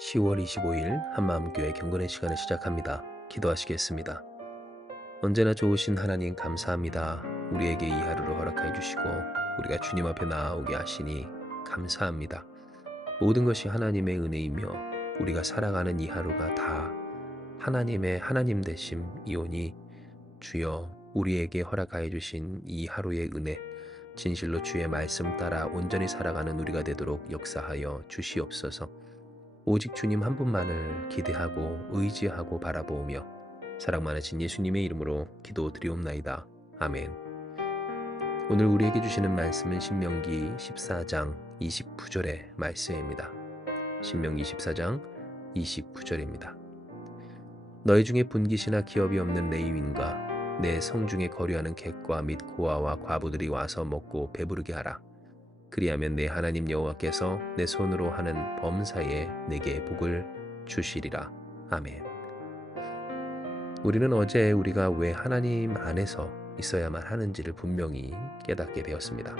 10월 25일 한마음교회 경건의 시간을 시작합니다. 기도하시겠습니다. 언제나 좋으신 하나님 감사합니다. 우리에게 이 하루를 허락해 주시고 우리가 주님 앞에 나아오게 하시니 감사합니다. 모든 것이 하나님의 은혜이며 우리가 살아가는 이 하루가 다 하나님의 하나님 되심이오니 주여 우리에게 허락하여 주신 이 하루의 은혜 진실로 주의 말씀 따라 온전히 살아가는 우리가 되도록 역사하여 주시옵소서. 오직 주님 한 분만을 기대하고 의지하고 바라보며 사랑 많으신 예수님의 이름으로 기도드리옵나이다. 아멘. 오늘 우리에게 주시는 말씀은 신명기 14장 29절의 말씀입니다. 신명기 14장 29절입니다. 너희 중에 분깃이나 기업이 없는 레위인과 내 성중에 거류하는 객과 및 고아와 과부들이 와서 먹고 배부르게 하라. 그리하면 내 하나님 여호와께서 내 손으로 하는 범사에 내게 복을 주시리라. 아멘. 우리는 어제 우리가 왜 하나님 안에서 있어야만 하는지를 분명히 깨닫게 되었습니다.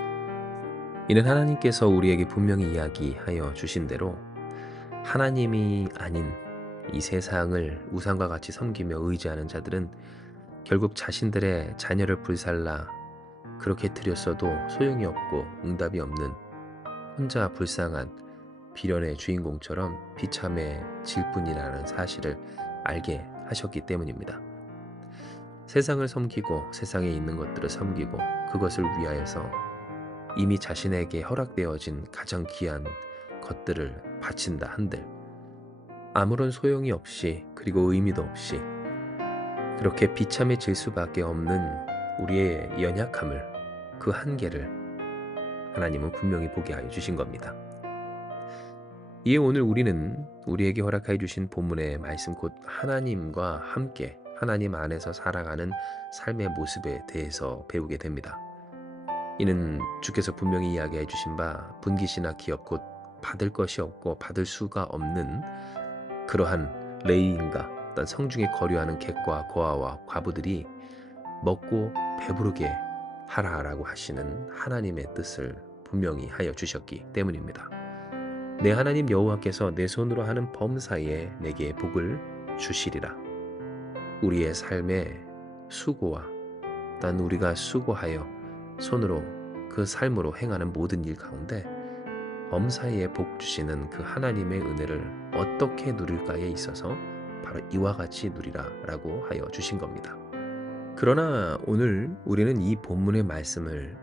이는 하나님께서 우리에게 분명히 이야기하여 주신 대로 하나님이 아닌 이 세상을 우상과 같이 섬기며 의지하는 자들은 결국 자신들의 자녀를 불살라 그렇게 드렸어도 소용이 없고 응답이 없는 혼자 불쌍한 비련의 주인공처럼 비참해질 뿐이라는 사실을 알게 하셨기 때문입니다. 세상을 섬기고 세상에 있는 것들을 섬기고 그것을 위하여서 이미 자신에게 허락되어진 가장 귀한 것들을 바친다 한들 아무런 소용이 없이 그리고 의미도 없이 그렇게 비참해질 수밖에 없는 우리의 연약함을 그 한계를 하나님은 분명히 보게 하여 주신 겁니다. 이에 오늘 우리는 우리에게 허락하여 주신 본문의 말씀 곧 하나님과 함께 하나님 안에서 살아가는 삶의 모습에 대해서 배우게 됩니다. 이는 주께서 분명히 이야기해 주신 바 분깃이나 기업 곧 받을 것이 없고 받을 수가 없는 그러한 레위인과 어떤 성중에 거류하는 객과 고아와 과부들이 먹고 배부르게 하라라고 하시는 하나님의 뜻을 분명히 하여 주셨기 때문입니다. 내 하나님 여호와께서 내 손으로 하는 범사에 내게 복을 주시리라. 우리의 삶의 수고와 단 우리가 수고하여 손으로 그 삶으로 행하는 모든 일 가운데 범사에 복 주시는 그 하나님의 은혜를 어떻게 누릴까에 있어서 바로 이와 같이 누리라 라고 하여 주신 겁니다. 그러나 오늘 우리는 이 본문의 말씀을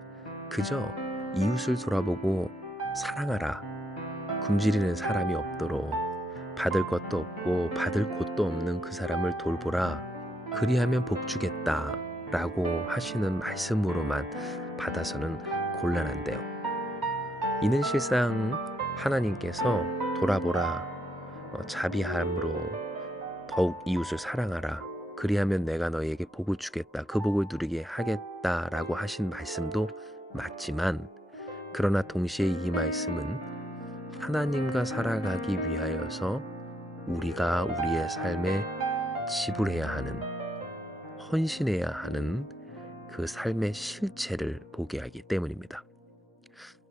그저 이웃을 돌아보고 사랑하라, 굶주리는 사람이 없도록 받을 것도 없고 받을 곳도 없는 그 사람을 돌보라, 그리하면 복 주겠다 라고 하시는 말씀으로만 받아서는 곤란한데요. 이는 실상 하나님께서 돌아보라, 자비함으로 더욱 이웃을 사랑하라, 그리하면 내가 너희에게 복을 주겠다, 그 복을 누리게 하겠다라고 하신 말씀도 맞지만 그러나 동시에 이 말씀은 하나님과 살아가기 위하여서 우리가 우리의 삶에 지불해야 하는, 헌신해야 하는 그 삶의 실체를 보게 하기 때문입니다.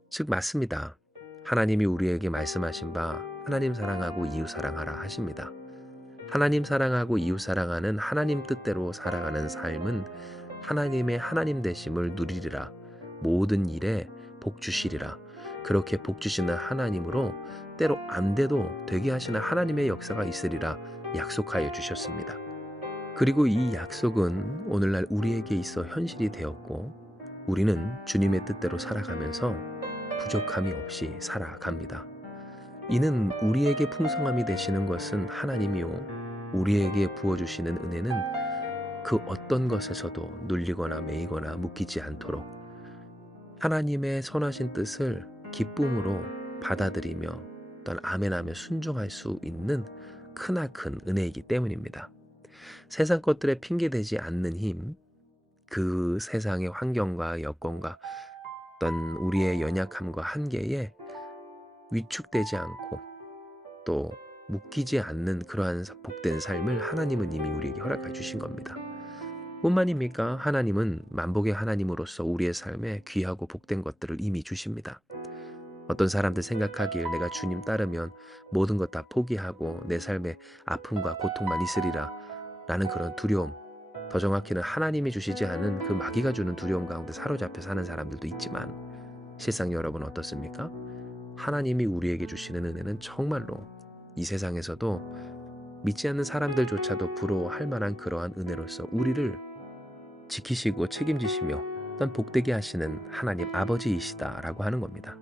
즉 맞습니다. 하나님이 우리에게 말씀하신 바 하나님 사랑하고 이웃 사랑하라 하십니다. 하나님 사랑하고 이웃 사랑하는 하나님 뜻대로 살아가는 삶은 하나님의 하나님 되심을 누리리라. 모든 일에 복 주시리라. 그렇게 복 주시는 하나님으로 때로 안 돼도 되게 하시는 하나님의 역사가 있으리라 약속하여 주셨습니다. 그리고 이 약속은 오늘날 우리에게 있어 현실이 되었고 우리는 주님의 뜻대로 살아가면서 부족함이 없이 살아갑니다. 이는 우리에게 풍성함이 되시는 것은 하나님이요 우리에게 부어주시는 은혜는 그 어떤 것에서도 눌리거나 매이거나 묶이지 않도록 하나님의 선하신 뜻을 기쁨으로 받아들이며 또한 아멘하며 순종할 수 있는 크나큰 은혜이기 때문입니다. 세상 것들에 핑계대지 않는 힘, 그 세상의 환경과 여건과 어떤 우리의 연약함과 한계에 위축되지 않고 또 묶이지 않는 그러한 복된 삶을 하나님은 이미 우리에게 허락해 주신 겁니다. 뿐만입니까? 하나님은 만복의 하나님으로서 우리의 삶에 귀하고 복된 것들을 이미 주십니다. 어떤 사람들 생각하길 내가 주님 따르면 모든 것 다 포기하고 내 삶에 아픔과 고통만 있으리라 라는 그런 두려움, 더 정확히는 하나님이 주시지 않은 그 마귀가 주는 두려움 가운데 사로잡혀 사는 사람들도 있지만, 실상 여러분 어떻습니까? 하나님이 우리에게 주시는 은혜는 정말로 이 세상에서도 믿지 않는 사람들조차도 부러워할 만한 그러한 은혜로서 우리를 지키시고 책임지시며 또한 복되게 하시는 하나님 아버지이시다라고 하는 겁니다.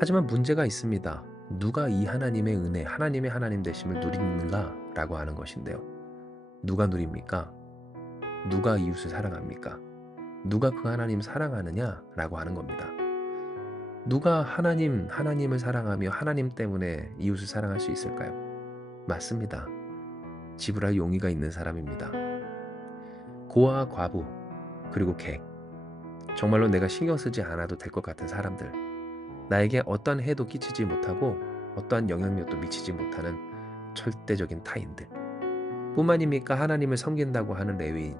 하지만 문제가 있습니다. 누가 이 하나님의 은혜, 하나님의 하나님 되심을 누리는가라고 하는 것인데요. 누가 누립니까? 누가 이웃을 사랑합니까? 누가 그 하나님 사랑하느냐라고 하는 겁니다. 누가 하나님을 사랑하며 하나님 때문에 이웃을 사랑할 수 있을까요? 맞습니다. 지불할 용의가 있는 사람입니다. 고아, 과부, 그리고 객. 정말로 내가 신경 쓰지 않아도 될 것 같은 사람들. 나에게 어떠한 해도 끼치지 못하고 어떠한 영향력도 미치지 못하는 절대적인 타인들. 뿐만입니까? 하나님을 섬긴다고 하는 레위인.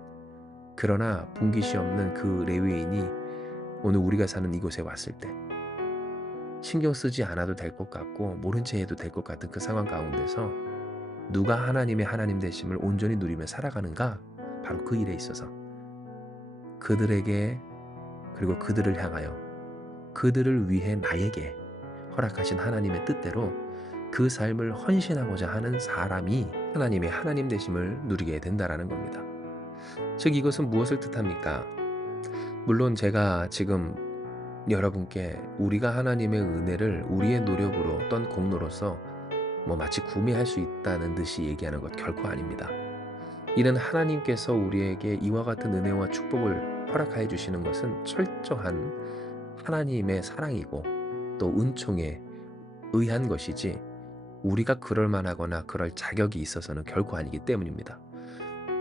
그러나 분깃이 없는 그 레위인이 오늘 우리가 사는 이곳에 왔을 때 신경 쓰지 않아도 될 것 같고 모른 채 해도 될 것 같은 그 상황 가운데서 누가 하나님의 하나님 되심을 온전히 누리며 살아가는가? 바로 그 일에 있어서 그들에게, 그리고 그들을 향하여, 그들을 위해 나에게 허락하신 하나님의 뜻대로 그 삶을 헌신하고자 하는 사람이 하나님의 하나님 되심을 누리게 된다라는 겁니다. 즉 이것은 무엇을 뜻합니까? 물론 제가 지금 여러분께 우리가 하나님의 은혜를 우리의 노력으로 어떤 공로로서 마치 구매할 수 있다는 듯이 얘기하는 것 결코 아닙니다. 이는 하나님께서 우리에게 이와 같은 은혜와 축복을 허락하여 주시는 것은 철저한 하나님의 사랑이고 또 은총에 의한 것이지 우리가 그럴 만하거나 그럴 자격이 있어서는 결코 아니기 때문입니다.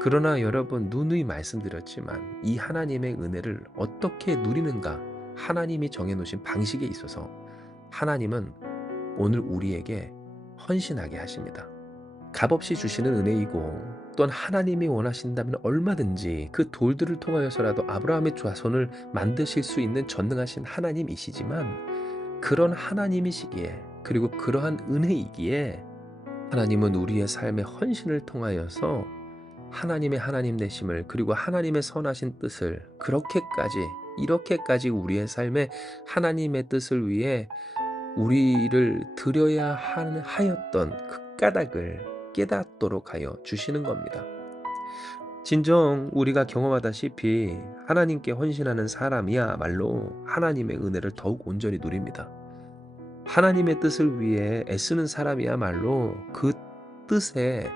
그러나 여러분 누누이 말씀드렸지만 이 하나님의 은혜를 어떻게 누리는가, 하나님이 정해놓으신 방식에 있어서 하나님은 오늘 우리에게 헌신하게 하십니다. 값없이 주시는 은혜이고 또한 하나님이 원하신다면 얼마든지 그 돌들을 통하여서라도 아브라함의 자손을 만드실 수 있는 전능하신 하나님이시지만, 그런 하나님이시기에 그리고 그러한 은혜이기에 하나님은 우리의 삶의 헌신을 통하여서 하나님의 하나님 되심을, 그리고 하나님의 선하신 뜻을 이렇게까지 우리의 삶에 하나님의 뜻을 위해 우리를 드려야 하였던 그 까닭을 깨닫도록 하여 주시는 겁니다. 진정 우리가 경험하다시피 하나님께 헌신하는 사람이야말로 하나님의 은혜를 더욱 온전히 누립니다. 하나님의 뜻을 위해 애쓰는 사람이야말로 그 뜻의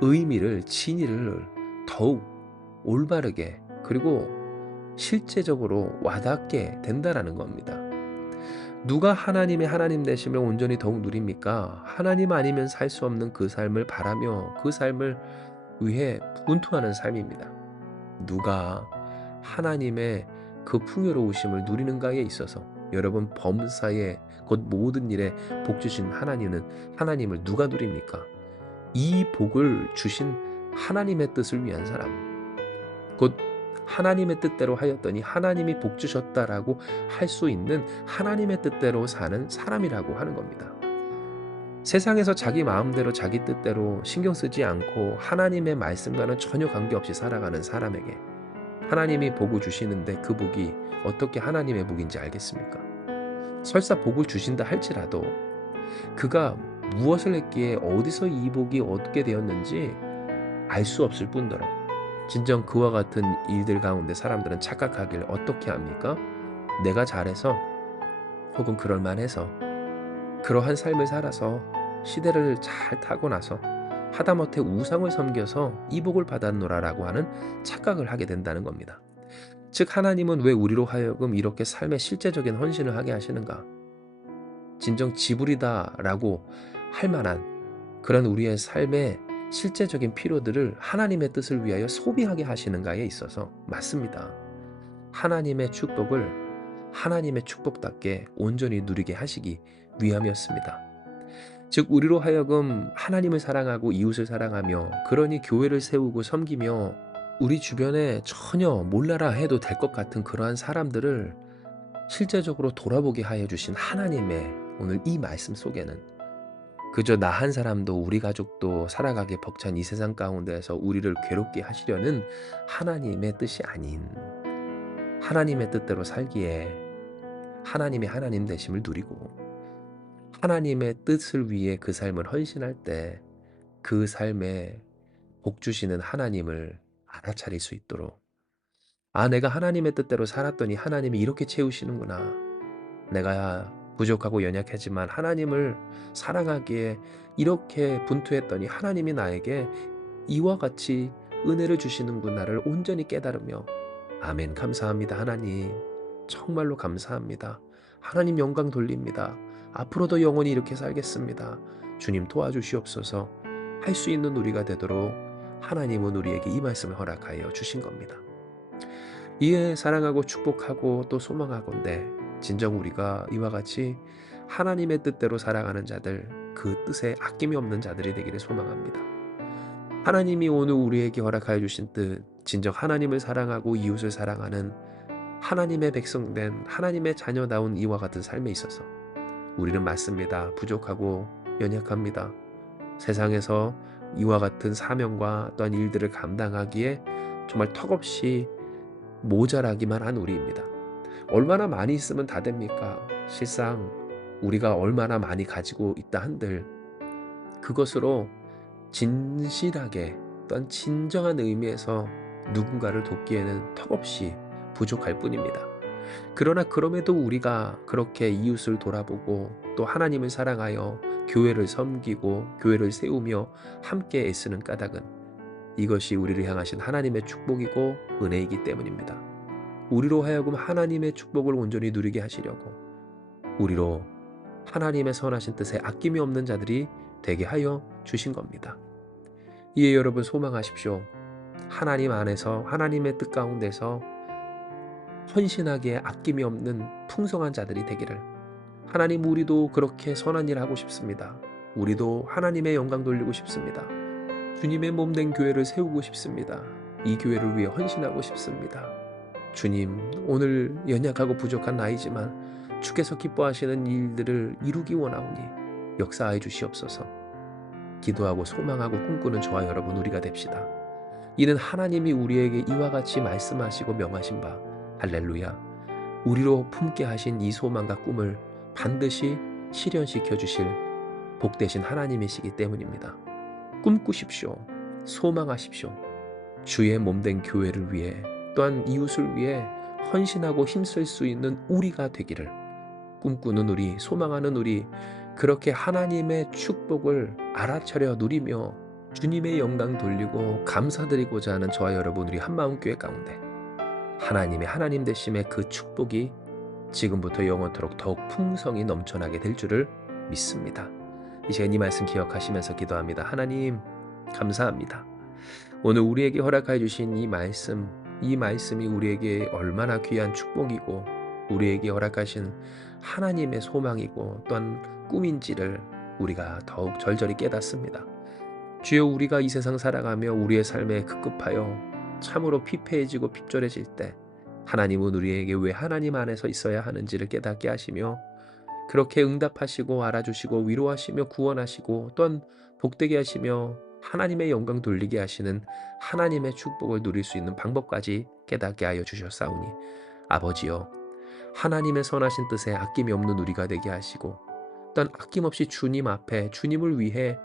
의미를, 진리를 더욱 올바르게 그리고 실제적으로 와닿게 된다라는 겁니다. 누가 하나님의 하나님 되심을 온전히 더욱 누립니까? 하나님 아니면 살 수 없는 그 삶을 바라며 그 삶을 위해 분투하는 삶입니다. 누가 하나님의 그 풍요로우심을 누리는가에 있어서 여러분 범사에 곧 모든 일에 복 주신 하나님을 누가 누립니까? 이 복을 주신 하나님의 뜻을 위한 사람, 곧 하나님의 뜻대로 하였더니 하나님이 복 주셨다라고 할 수 있는 하나님의 뜻대로 사는 사람이라고 하는 겁니다. 세상에서 자기 마음대로 자기 뜻대로 신경 쓰지 않고 하나님의 말씀과는 전혀 관계없이 살아가는 사람에게 하나님이 복을 주시는데 그 복이 어떻게 하나님의 복인지 알겠습니까? 설사 복을 주신다 할지라도 그가 무엇을 했기에 어디서 이 복이 얻게 되었는지 알 수 없을 뿐더러 진정 그와 같은 일들 가운데 사람들은 착각하길 어떻게 합니까? 내가 잘해서 혹은 그럴만해서 그러한 삶을 살아서 시대를 잘 타고 나서 하다못해 우상을 섬겨서 이 복을 받았노라라고 하는 착각을 하게 된다는 겁니다. 즉 하나님은 왜 우리로 하여금 이렇게 삶의 실제적인 헌신을 하게 하시는가? 진정 지불이다라고 할 만한 그런 우리의 삶의 실제적인 필요들을 하나님의 뜻을 위하여 소비하게 하시는가에 있어서 맞습니다. 하나님의 축복을 하나님의 축복답게 온전히 누리게 하시기 위함이었습니다. 즉 우리로 하여금 하나님을 사랑하고 이웃을 사랑하며 그러니 교회를 세우고 섬기며 우리 주변에 전혀 몰라라 해도 될 것 같은 그러한 사람들을 실제적으로 돌아보게 하여 주신 하나님의 오늘 이 말씀 속에는 그저 나 한 사람도 우리 가족도 살아가기 벅찬 이 세상 가운데에서 우리를 괴롭게 하시려는 하나님의 뜻이 아닌 하나님의 뜻대로 살기에 하나님의 하나님 되심을 누리고 하나님의 뜻을 위해 그 삶을 헌신할 때 그 삶에 복 주시는 하나님을 알아차릴 수 있도록 내가 하나님의 뜻대로 살았더니 하나님이 이렇게 채우시는구나. 내가 부족하고 연약하지만 하나님을 사랑하기에 이렇게 분투했더니 하나님이 나에게 이와 같이 은혜를 주시는구나를 온전히 깨달으며 아멘 감사합니다 하나님. 정말로 감사합니다. 하나님 영광 돌립니다. 앞으로도 영원히 이렇게 살겠습니다. 주님 도와주시옵소서. 할 수 있는 우리가 되도록 하나님은 우리에게 이 말씀을 허락하여 주신 겁니다. 이에 사랑하고 축복하고 또 소망하건대 진정 우리가 이와 같이 하나님의 뜻대로 살아가는 자들, 그 뜻에 아낌이 없는 자들이 되기를 소망합니다. 하나님이 오늘 우리에게 허락하여 주신 뜻, 진정 하나님을 사랑하고 이웃을 사랑하는 하나님의 백성된 하나님의 자녀다운 이와 같은 삶에 있어서 우리는 맞습니다. 부족하고 연약합니다. 세상에서 이와 같은 사명과 또한 일들을 감당하기에 정말 턱없이 모자라기만 한 우리입니다. 얼마나 많이 있으면 다 됩니까? 실상 우리가 얼마나 많이 가지고 있다 한들 그것으로 진실하게 또한 진정한 의미에서 누군가를 돕기에는 턱없이 부족할 뿐입니다. 그러나 그럼에도 우리가 그렇게 이웃을 돌아보고 또 하나님을 사랑하여 교회를 섬기고 교회를 세우며 함께 애쓰는 까닭은 이것이 우리를 향하신 하나님의 축복이고 은혜이기 때문입니다. 우리로 하여금 하나님의 축복을 온전히 누리게 하시려고 우리로 하나님의 선하신 뜻에 아낌이 없는 자들이 되게 하여 주신 겁니다. 이에 여러분 소망하십시오. 하나님 안에서 하나님의 뜻 가운데서 헌신하기에 아낌이 없는 풍성한 자들이 되기를. 하나님 우리도 그렇게 선한 일 하고 싶습니다. 우리도 하나님의 영광 돌리고 싶습니다. 주님의 몸된 교회를 세우고 싶습니다. 이 교회를 위해 헌신하고 싶습니다. 주님 오늘 연약하고 부족한 나이지만 주께서 기뻐하시는 일들을 이루기 원하오니 역사하여 주시옵소서. 기도하고 소망하고 꿈꾸는 저와 여러분 우리가 됩시다. 이는 하나님이 우리에게 이와 같이 말씀하시고 명하신 바 할렐루야 우리로 품게 하신 이 소망과 꿈을 반드시 실현시켜 주실 복되신 하나님이시기 때문입니다. 꿈꾸십시오. 소망하십시오. 주의 몸된 교회를 위해 또한 이웃을 위해 헌신하고 힘쓸 수 있는 우리가 되기를 꿈꾸는 우리, 소망하는 우리 그렇게 하나님의 축복을 알아차려 누리며 주님의 영광 돌리고 감사드리고자 하는 저와 여러분 우리 한마음교회 가운데 하나님의 하나님 되심의 그 축복이 지금부터 영원토록 더욱 풍성히 넘쳐나게 될 줄을 믿습니다. 이 시간 이 말씀 기억하시면서 기도합니다. 하나님 감사합니다. 오늘 우리에게 허락하여 주신 이 말씀이 우리에게 얼마나 귀한 축복이고 우리에게 허락하신 하나님의 소망이고 또한 꿈인지를 우리가 더욱 절절히 깨닫습니다. 주여 우리가 이 세상 살아가며 우리의 삶에 급급하여 참으로 피폐해지고 핍절해질 때 하나님은 우리에게 왜 하나님 안에서 있어야 하는지를 깨닫게 하시며 그렇게 응답하시고 알아주시고 위로하시며 구원하시고 또한 복되게 하시며 하나님의 영광 돌리게 하시는 하나님의 축복을 누릴 수 있는 방법까지 깨닫게 하여 주셨사오니 아버지여 하나님의 선하신 뜻에 아낌이 없는 우리가 되게 하시고 또한 아낌없이 주님 앞에 주님을 위해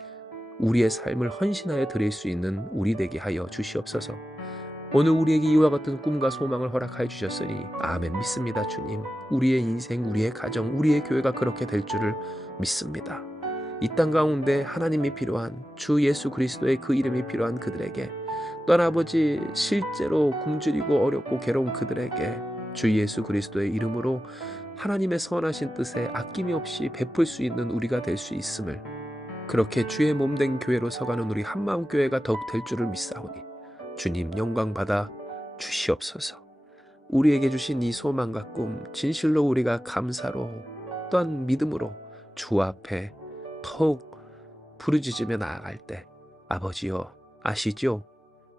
우리의 삶을 헌신하여 드릴 수 있는 우리 되게 하여 주시옵소서. 오늘 우리에게 이와 같은 꿈과 소망을 허락하여 주셨으니 아멘 믿습니다. 주님 우리의 인생 우리의 가정 우리의 교회가 그렇게 될 줄을 믿습니다. 이 땅 가운데 하나님이 필요한 주 예수 그리스도의 그 이름이 필요한 그들에게 또한 아버지 실제로 굶주리고 어렵고 괴로운 그들에게 주 예수 그리스도의 이름으로 하나님의 선하신 뜻에 아낌이 없이 베풀 수 있는 우리가 될 수 있음을 그렇게 주의 몸된 교회로 서가는 우리 한마음교회가 더욱 될 줄을 믿사오니 주님 영광 받아 주시옵소서. 우리에게 주신 이 소망과 꿈 진실로 우리가 감사로 또한 믿음으로 주 앞에 더욱 부르짖으며 나아갈 때 아버지여 아시죠?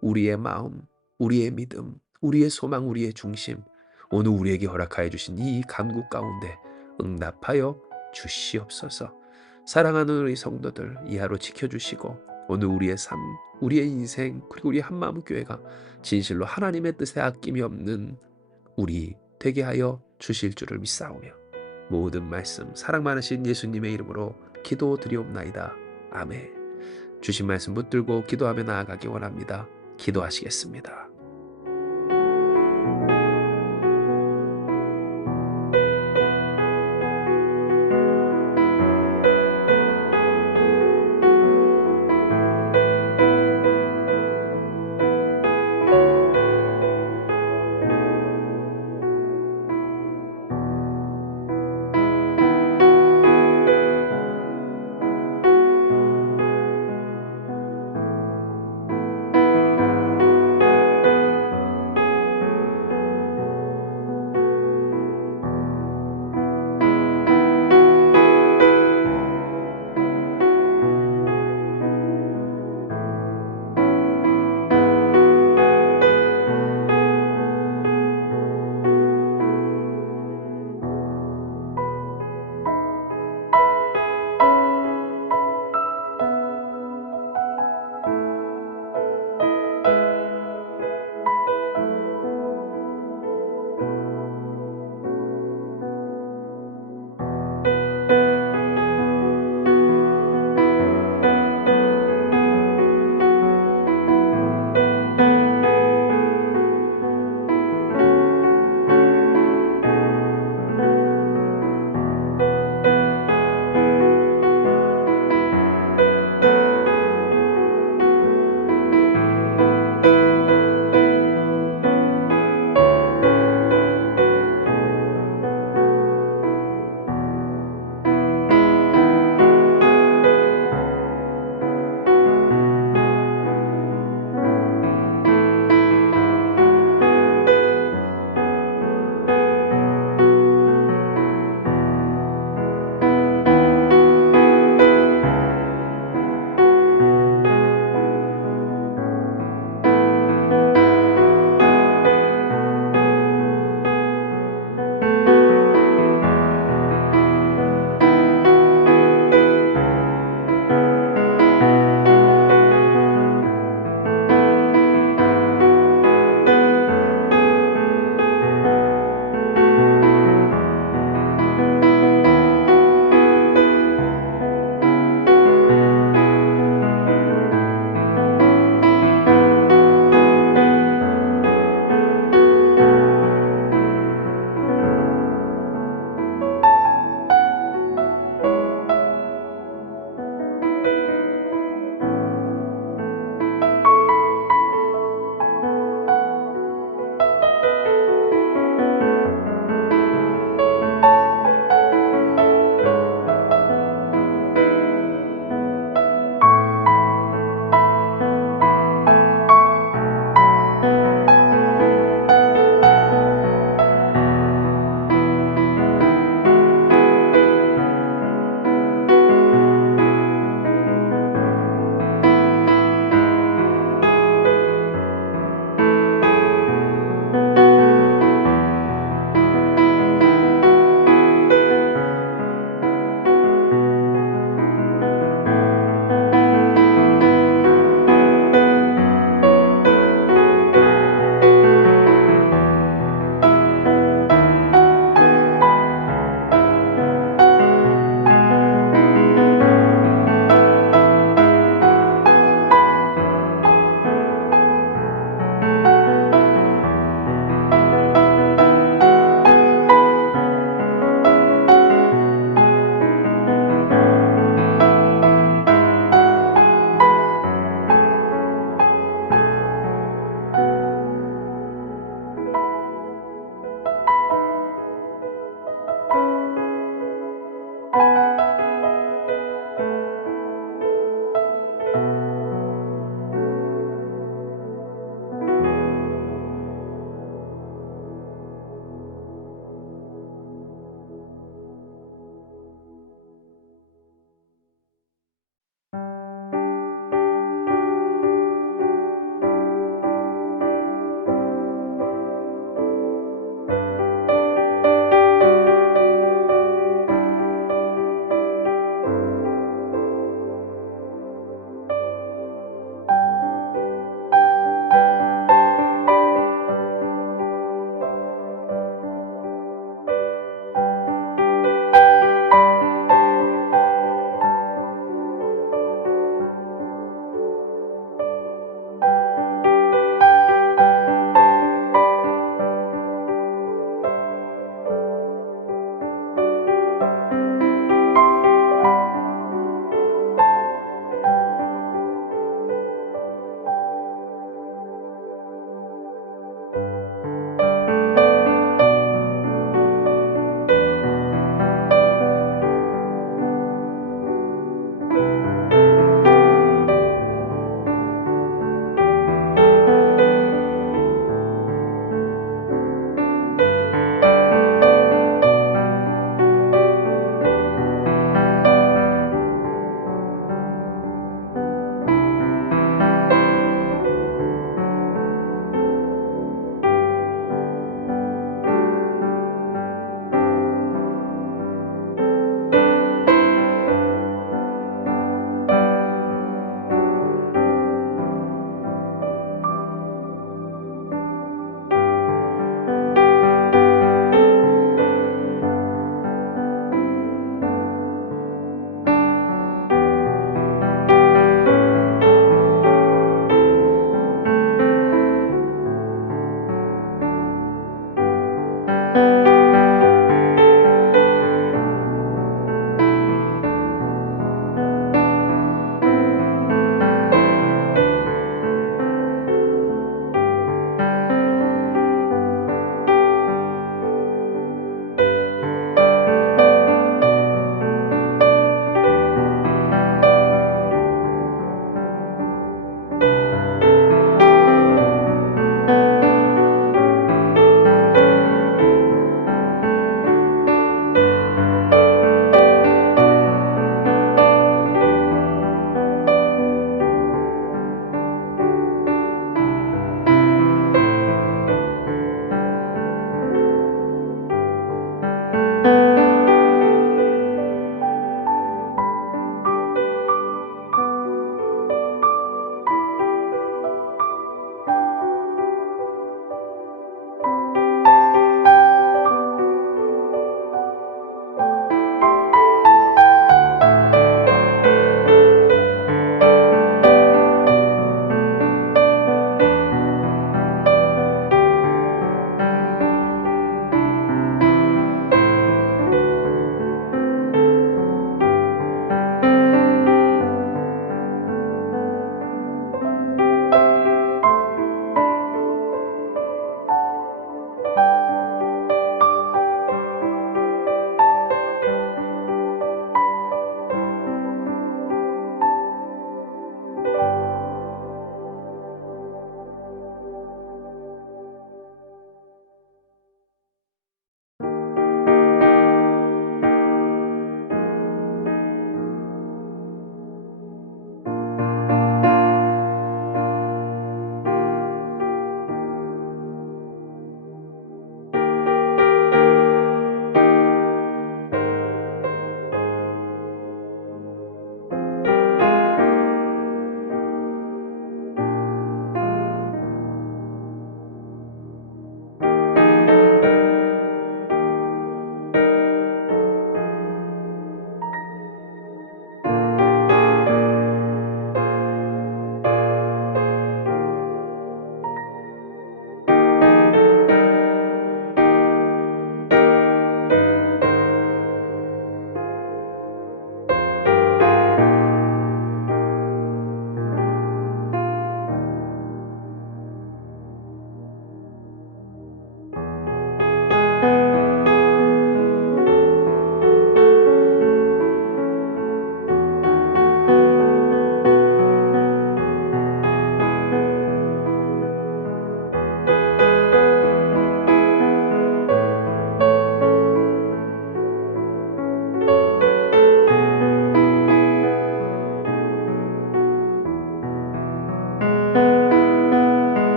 우리의 마음, 우리의 믿음, 우리의 소망, 우리의 중심, 오늘 우리에게 허락하여 주신 이 간구 가운데 응답하여 주시옵소서. 사랑하는 우리 성도들 이 하루 지켜주시고 오늘 우리의 삶, 우리의 인생, 그리고 우리 한마음교회가 진실로 하나님의 뜻에 아낌이 없는 우리 되게 하여 주실 줄을 믿사오며 모든 말씀 사랑 많으신 예수님의 이름으로 기도드리옵나이다. 아멘. 주신 말씀 붙들고 기도하며 나아가기 원합니다. 기도하시겠습니다.